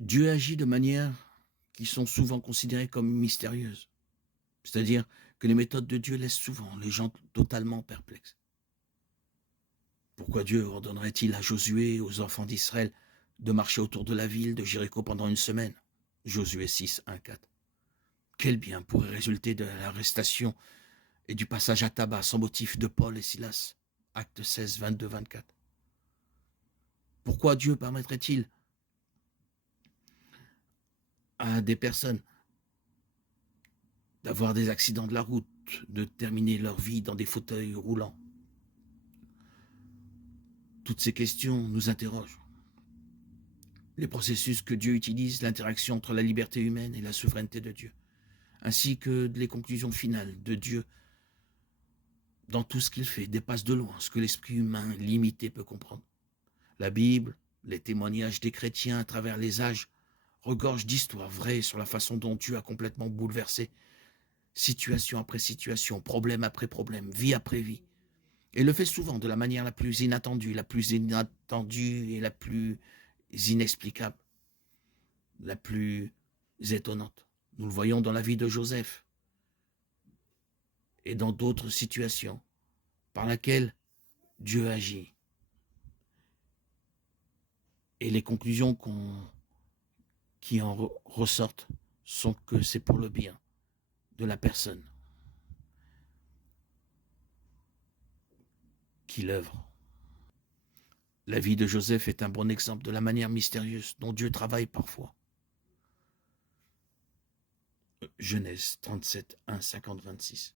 Dieu agit de manière qui sont souvent considérées comme mystérieuses. C'est-à-dire que les méthodes de Dieu laissent souvent les gens totalement perplexes. Pourquoi Dieu ordonnerait-il à Josué et aux enfants d'Israël de marcher autour de la ville de Jéricho pendant une semaine? Josué 6, 1, 4. Quel bien pourrait résulter de l'arrestation et du passage à tabac sans motif de Paul et Silas? Acte 16, 22, 24. Pourquoi Dieu permettrait-il à des personnes d'avoir des accidents de la route, de terminer leur vie dans des fauteuils roulants? Toutes ces questions nous interrogent. Les processus que Dieu utilise, l'interaction entre la liberté humaine et la souveraineté de Dieu, ainsi que les conclusions finales de Dieu dans tout ce qu'il fait, dépassent de loin ce que l'esprit humain limité peut comprendre. La Bible, les témoignages des chrétiens à travers les âges, regorgent d'histoires vraies sur la façon dont Dieu a complètement bouleversé, situation après situation, problème après problème, vie après vie, et le fait souvent de la manière la plus inattendue et la plus inexplicable, la plus étonnante. Nous le voyons dans la vie de Joseph et dans d'autres situations par laquelle Dieu agit. Et les conclusions qui en ressortent sont que c'est pour le bien de la personne qui l'œuvre. La vie de Joseph est un bon exemple de la manière mystérieuse dont Dieu travaille parfois. Genèse 37, 1, 50, 26.